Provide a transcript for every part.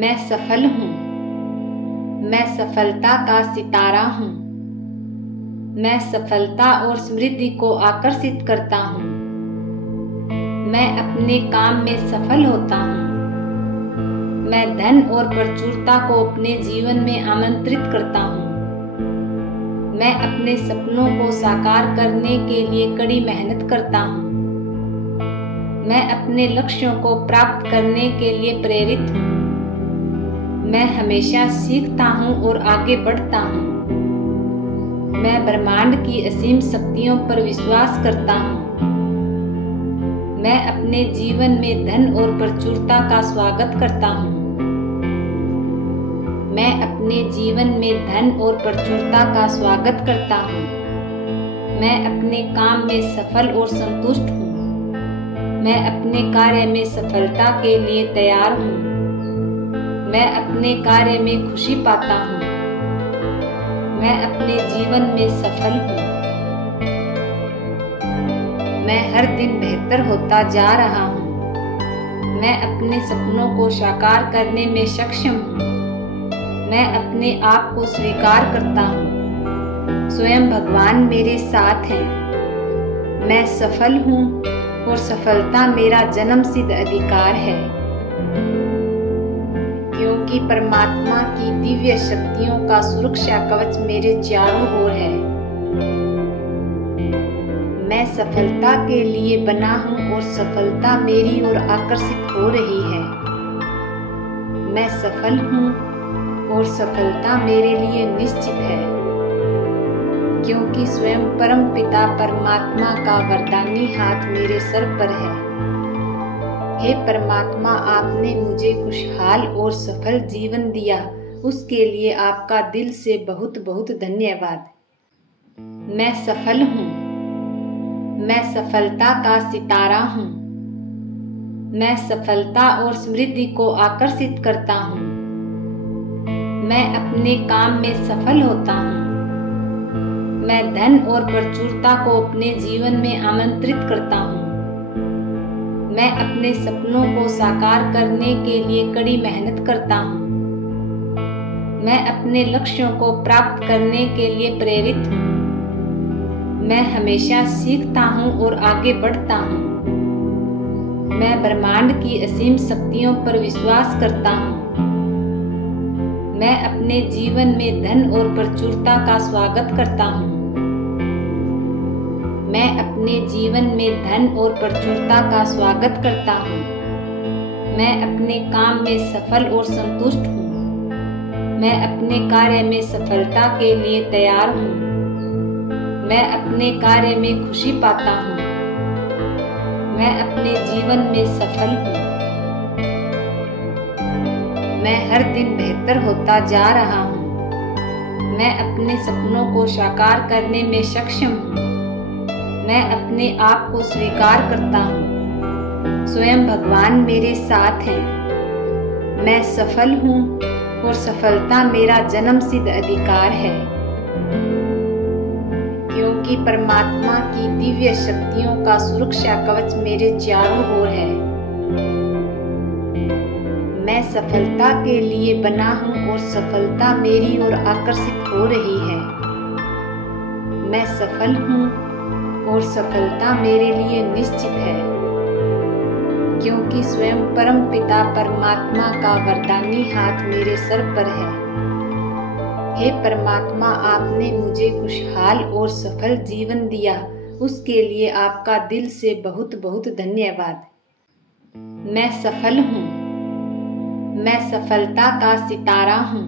मैं सफल हूँ। मैं सफलता का सितारा हूँ। मैं सफलता और समृद्धि को आकर्षित करता हूँ। मैं अपने काम में सफल होता हूँ। मैं धन और प्रचुरता को अपने जीवन में आमंत्रित करता हूँ। मैं अपने सपनों को साकार करने के लिए कड़ी मेहनत करता हूँ। मैं अपने लक्ष्यों को प्राप्त करने के लिए प्रेरित हूँ। मैं हमेशा सीखता हूँ और आगे बढ़ता हूँ। मैं ब्रह्मांड की असीम शक्तियों पर विश्वास करता हूँ। मैं अपने जीवन में धन और प्रचुरता का स्वागत करता हूँ। मैं अपने जीवन में धन और प्रचुरता का स्वागत करता हूँ। मैं अपने काम में सफल और संतुष्ट हूँ। मैं अपने कार्य में सफलता के लिए तैयार हूँ। मैं अपने कार्य में खुशी पाता हूँ। मैं अपने जीवन में सफल हूँ। मैं हर दिन बेहतर होता जा रहा हूँ। मैं अपने सपनों को साकार करने में सक्षम हूँ। मैं अपने आप को स्वीकार करता हूँ। स्वयं भगवान मेरे साथ हैं। मैं सफल हूँ और सफलता मेरा जन्मसिद्ध अधिकार है, क्योंकि परमात्मा की दिव्य शक्तियों का सुरक्षा कवच मेरे चारों ओर है। मैं सफलता के लिए बना हूँ और सफलता मेरी ओर आकर्षित हो रही है। मैं सफल हूँ और सफलता मेरे लिए निश्चित है, क्योंकि स्वयं परम पिता परमात्मा का वरदानी हाथ मेरे सर पर है। हे परमात्मा, आपने मुझे खुशहाल और सफल जीवन दिया, उसके लिए आपका दिल से बहुत बहुत धन्यवाद। मैं सफल हूँ। मैं सफलता का सितारा हूँ। मैं सफलता और समृद्धि को आकर्षित करता हूँ। मैं अपने काम में सफल होता हूँ। मैं धन और प्रचुरता को अपने जीवन में आमंत्रित करता हूँ। मैं अपने सपनों को साकार करने के लिए कड़ी मेहनत करता हूँ। मैं अपने लक्ष्यों को प्राप्त करने के लिए प्रेरित हूँ। मैं हमेशा सीखता हूँ और आगे बढ़ता हूँ। मैं ब्रह्मांड की असीम शक्तियों पर विश्वास करता हूँ। मैं अपने जीवन में धन और प्रचुरता का स्वागत करता हूँ। मैं अपने जीवन में धन और प्रचुरता का स्वागत करता हूँ। मैं अपने काम में सफल और संतुष्ट हूँ। मैं अपने कार्य में सफलता के लिए तैयार हूँ। मैं अपने कार्य में खुशी पाता हूँ। मैं अपने जीवन में सफल हूँ। मैं हर दिन बेहतर होता जा रहा हूँ। मैं अपने सपनों को साकार करने में सक्षम हूँ। मैं अपने आप को स्वीकार करता हूँ। स्वयं भगवान मेरे साथ हैं। मैं सफल हूँ और सफलता मेरा जन्मसिद्ध अधिकार है, क्योंकि परमात्मा की दिव्य शक्तियों का सुरक्षा कवच मेरे चारों ओर है। मैं सफलता के लिए बना हूँ और सफलता मेरी ओर आकर्षित हो रही है। मैं सफल हूँ और सफलता मेरे लिए निश्चित है, क्योंकि स्वयं परम पिता परमात्मा का वरदानी हाथ मेरे सर पर है। हे परमात्मा, आपने मुझे खुशहाल और सफल जीवन दिया, उसके लिए आपका दिल से बहुत बहुत धन्यवाद। मैं सफल हूँ। मैं सफलता का सितारा हूँ।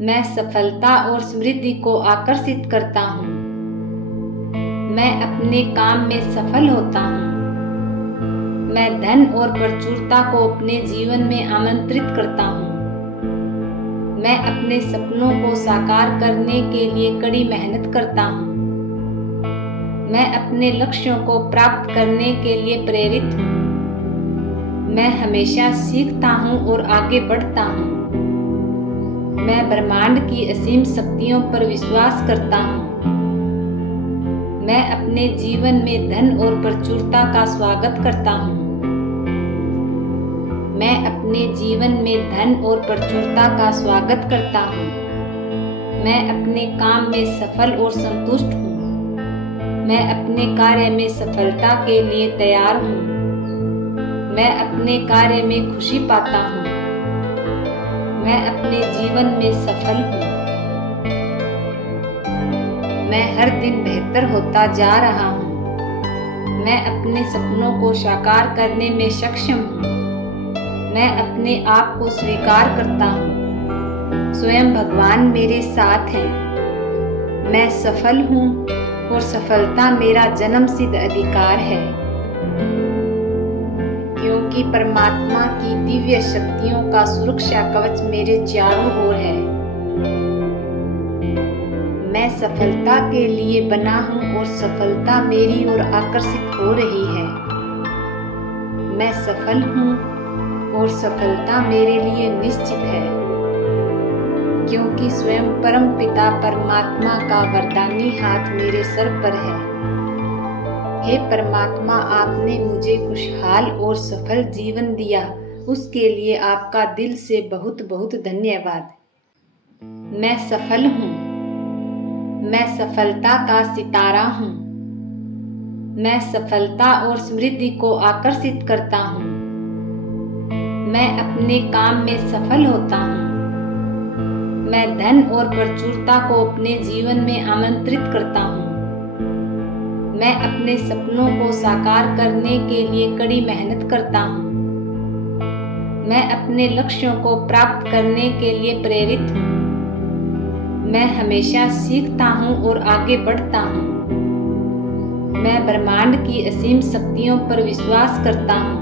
मैं सफलता और समृद्धि को आकर्षित करता हूँ। मैं अपने काम में सफल होता हूँ। मैं धन और प्रचुरता को अपने जीवन में आमंत्रित करता हूँ। मैं अपने सपनों को साकार करने के लिए कड़ी मेहनत करता हूँ। मैं अपने लक्ष्यों को प्राप्त करने के लिए प्रेरित हूँ। मैं हमेशा सीखता हूँ और आगे बढ़ता हूँ। मैं ब्रह्मांड की असीम शक्तियों पर विश्वास करता हूँ। मैं अपने जीवन में धन और प्रचुरता का स्वागत करता हूँ। मैं अपने जीवन में धन और प्रचुरता का स्वागत करता हूँ। मैं अपने काम में सफल और संतुष्ट हूँ। मैं अपने कार्य में सफलता के लिए तैयार हूँ। मैं अपने कार्य में खुशी पाता हूँ। मैं अपने जीवन में सफल हूँ। मैं हर दिन बेहतर होता जा रहा हूँ। मैं अपने सपनों को साकार करने में सक्षम हूँ। मैं अपने आप को स्वीकार करता हूँ। स्वयं भगवान मेरे साथ हैं। मैं सफल हूँ और सफलता मेरा जन्मसिद्ध अधिकार है, क्योंकि परमात्मा की दिव्य शक्तियों का सुरक्षा कवच मेरे चारों ओर है। मैं सफलता के लिए बना हूँ और सफलता मेरी ओर आकर्षित हो रही है। मैं सफल हूँ और सफलता मेरे लिए निश्चित है, क्योंकि स्वयं परम पिता परमात्मा का वरदानी हाथ मेरे सर पर है। हे परमात्मा, आपने मुझे खुशहाल और सफल जीवन दिया, उसके लिए आपका दिल से बहुत बहुत धन्यवाद। मैं सफल हूँ। मैं सफलता का सितारा हूँ। मैं सफलता और समृद्धि को आकर्षित करता हूँ। मैं अपने काम में सफल होता हूँ। मैं धन और प्रचुरता को अपने जीवन में आमंत्रित करता हूँ। मैं अपने सपनों को साकार करने के लिए कड़ी मेहनत करता हूँ। मैं अपने लक्ष्यों को प्राप्त करने के लिए प्रेरित हूँ। मैं हमेशा सीखता हूँ और आगे बढ़ता हूँ। मैं ब्रह्मांड की असीम शक्तियों पर विश्वास करता हूँ।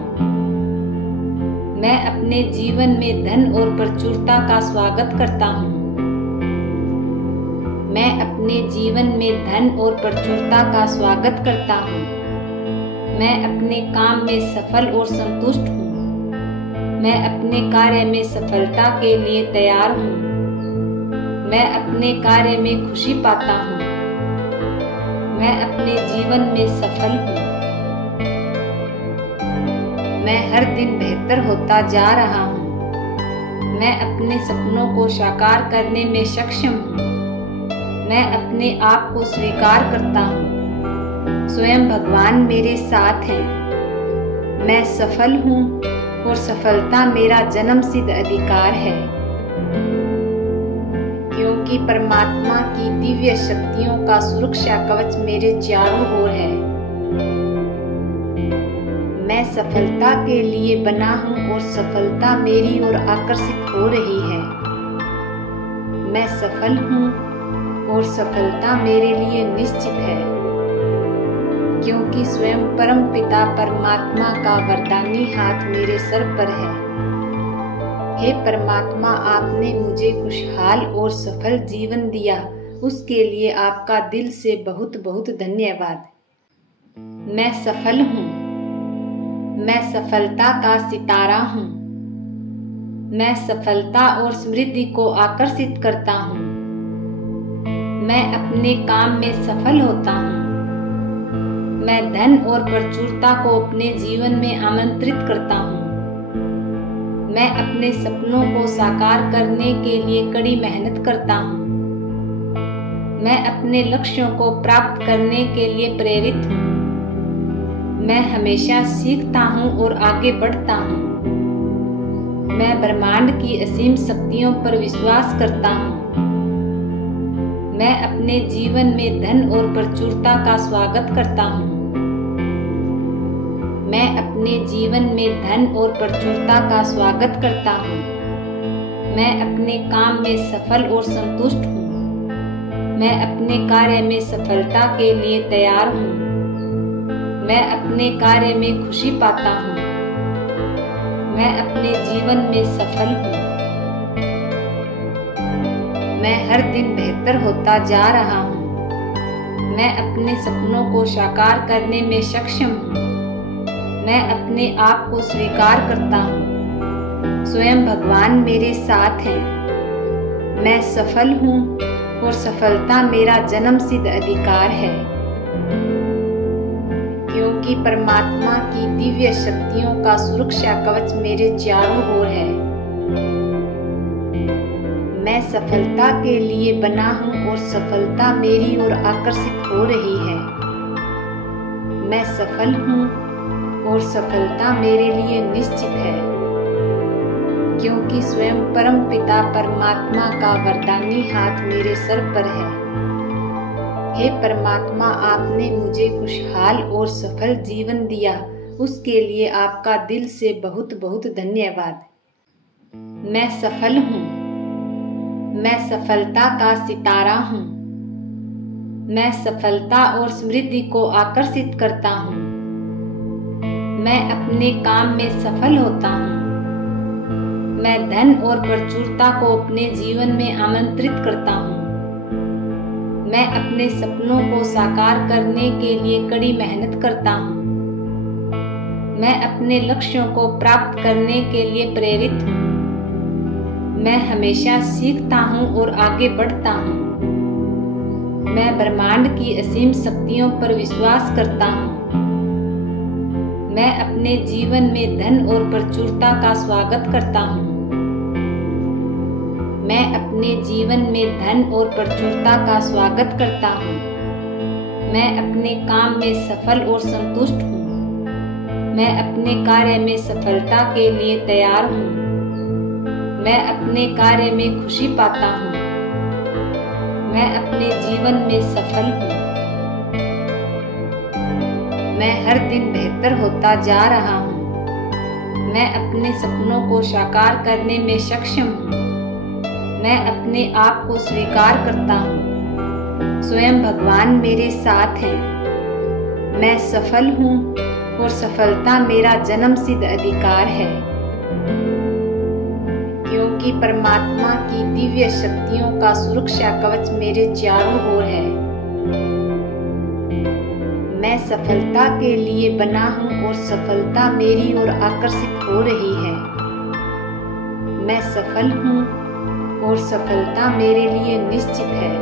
मैं अपने जीवन में धन और प्रचुरता का स्वागत करता हूँ। मैं अपने जीवन में धन और प्रचुरता का स्वागत करता हूँ। मैं अपने काम में सफल और संतुष्ट हूँ। मैं अपने कार्य में सफलता के लिए तैयार हूँ। मैं अपने कार्य में खुशी पाता हूँ। मैं अपने जीवन में सफल हूँ। मैं हर दिन बेहतर होता जा रहा हूँ। मैं अपने सपनों को साकार करने में सक्षम हूँ। मैं अपने आप को स्वीकार करता हूँ। स्वयं भगवान मेरे साथ हैं। मैं सफल हूँ और सफलता मेरा जन्मसिद्ध अधिकार है, क्योंकि परमात्मा की दिव्य शक्तियों का सुरक्षा कवच मेरे चारों ओर है। मैं सफलता के लिए बना हूँ और सफलता मेरी ओर आकर्षित हो रही है। मैं सफल हूँ और सफलता मेरे लिए निश्चित है, क्योंकि स्वयं परम पिता परमात्मा का वरदानी हाथ मेरे सर पर है। हे परमात्मा, आपने मुझे खुशहाल और सफल जीवन दिया, उसके लिए आपका दिल से बहुत बहुत धन्यवाद। मैं सफल हूँ। मैं सफलता का सितारा हूँ। मैं सफलता और समृद्धि को आकर्षित करता हूँ। मैं अपने काम में सफल होता हूँ। मैं धन और प्रचुरता को अपने जीवन में आमंत्रित करता हूँ। मैं अपने सपनों को साकार करने के लिए कड़ी मेहनत करता हूँ। मैं अपने लक्ष्यों को प्राप्त करने के लिए प्रेरित हूँ। मैं हमेशा सीखता हूँ और आगे बढ़ता हूँ। मैं ब्रह्मांड की असीम शक्तियों पर विश्वास करता हूँ। मैं अपने जीवन में धन और प्रचुरता का स्वागत करता हूँ। मैं अपने जीवन में धन और प्रचुरता का स्वागत करता हूँ। मैं अपने काम में सफल और संतुष्ट हूँ। मैं अपने कार्य में सफलता के लिए तैयार हूँ। मैं अपने कार्य में खुशी पाता हूँ। मैं अपने जीवन में सफल हूँ। मैं हर दिन बेहतर होता जा रहा हूँ। मैं अपने सपनों को साकार करने में सक्षम हूँ। मैं अपने आप को स्वीकार करता हूँ। स्वयं भगवान मेरे साथ हैं। मैं सफल हूँ और सफलता मेरा जन्मसिद्ध अधिकार है, क्योंकि क्योंकि परमात्मा की दिव्य शक्तियों का सुरक्षा कवच मेरे चारों ओर है। मैं सफलता के लिए बना हूँ और सफलता मेरी ओर आकर्षित हो रही है। मैं सफल हूँ और सफलता मेरे लिए निश्चित है, क्योंकि स्वयं परम पिता परमात्मा का वरदानी हाथ मेरे सर पर है। हे परमात्मा, आपने मुझे खुशहाल और सफल जीवन दिया, उसके लिए आपका दिल से बहुत बहुत धन्यवाद। मैं सफल हूँ। मैं सफलता का सितारा हूँ। मैं सफलता और समृद्धि को आकर्षित करता हूँ। मैं अपने काम में सफल होता हूँ। मैं धन और प्रचुरता को अपने जीवन में आमंत्रित करता हूँ। मैं अपने सपनों को साकार करने के लिए कड़ी मेहनत करता हूँ। मैं अपने लक्ष्यों को प्राप्त करने के लिए प्रेरित हूँ। मैं हमेशा सीखता हूँ और आगे बढ़ता हूँ। मैं ब्रह्मांड की असीम शक्तियों पर विश्वास करता हूँ। मैं अपने जीवन में धन और प्रचुरता का स्वागत करता हूँ। मैं अपने जीवन में धन और प्रचुरता का स्वागत करता हूँ। मैं अपने काम में सफल और संतुष्ट हूँ। मैं अपने कार्य में सफलता के लिए तैयार हूँ। मैं अपने कार्य में खुशी पाता हूँ। मैं अपने जीवन में सफल हूँ। मैं हर दिन बेहतर होता जा रहा हूँ। मैं अपने सपनों को साकार करने में सक्षम हूँ। मैं अपने आप को स्वीकार करता हूँ। स्वयं भगवान मेरे साथ हैं। मैं सफल हूँ और सफलता मेरा जन्मसिद्ध अधिकार है, क्योंकि परमात्मा की दिव्य शक्तियों का सुरक्षा कवच मेरे चारों ओर है। मैं सफलता के लिए बना हूँ और सफलता मेरी ओर आकर्षित हो रही है। मैं सफल हूँ और सफलता मेरे लिए निश्चित है,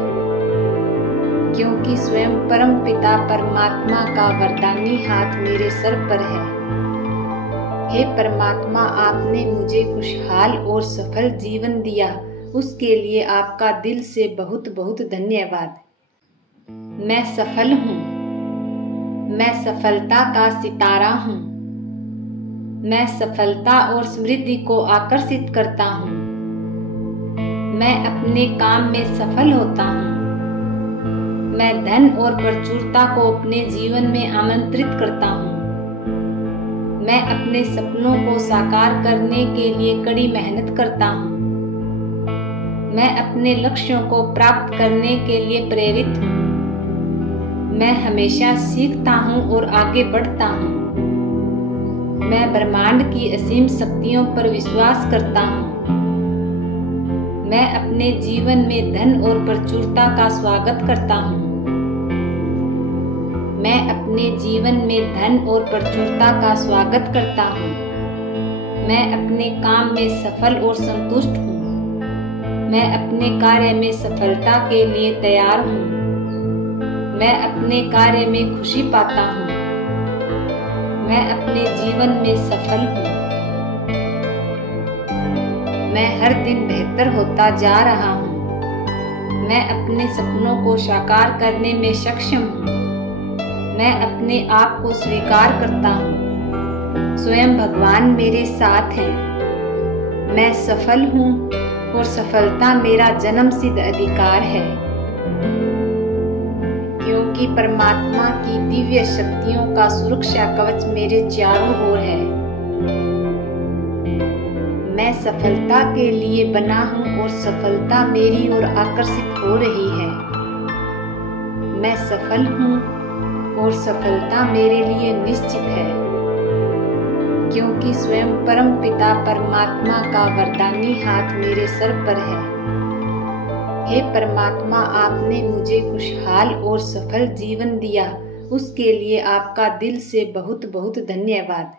क्योंकि स्वयं परम पिता परमात्मा का वरदानी हाथ मेरे सर पर है। हे परमात्मा, आपने मुझे खुशहाल और सफल जीवन दिया, उसके लिए आपका दिल से बहुत बहुत धन्यवाद। मैं सफल हूँ। मैं सफलता का सितारा हूँ। मैं सफलता और समृद्धि को आकर्षित करता हूँ। मैं अपने काम में सफल होता हूँ। मैं धन और प्रचुरता को अपने जीवन में आमंत्रित करता हूँ। मैं अपने सपनों को साकार करने के लिए कड़ी मेहनत करता हूँ। मैं अपने लक्ष्यों को प्राप्त करने के लिए प्रेरित हूँ। मैं हमेशा सीखता हूँ और आगे बढ़ता हूँ। मैं ब्रह्मांड की असीम शक्तियों पर विश्वास करता हूँ। मैं अपने जीवन में धन और प्रचुरता का स्वागत करता हूँ। मैं अपने जीवन में धन और प्रचुरता का स्वागत करता हूँ। मैं अपने काम में सफल और संतुष्ट हूँ। मैं अपने कार्य में सफलता के लिए तैयार हूँ। मैं अपने कार्य में खुशी पाता हूँ। मैं अपने जीवन में सफल हूँ। मैं हर दिन बेहतर होता जा रहा हूँ। मैं अपने सपनों को साकार करने में सक्षम हूँ। मैं अपने आप को स्वीकार करता हूँ। स्वयं भगवान मेरे साथ हैं। मैं सफल हूँ और सफलता मेरा जन्मसिद्ध अधिकार है, क्योंकि परमात्मा की दिव्य शक्तियों का सुरक्षा कवच मेरे चारों ओर है। मैं सफलता के लिए बना हूँ और सफलता मेरी ओर आकर्षित हो रही है। मैं सफल हूँ और सफलता मेरे लिए निश्चित है, क्योंकि स्वयं परम पिता परमात्मा का वरदानी हाथ मेरे सर पर है। हे परमात्मा, आपने मुझे खुशहाल और सफल जीवन दिया, उसके लिए आपका दिल से बहुत बहुत धन्यवाद।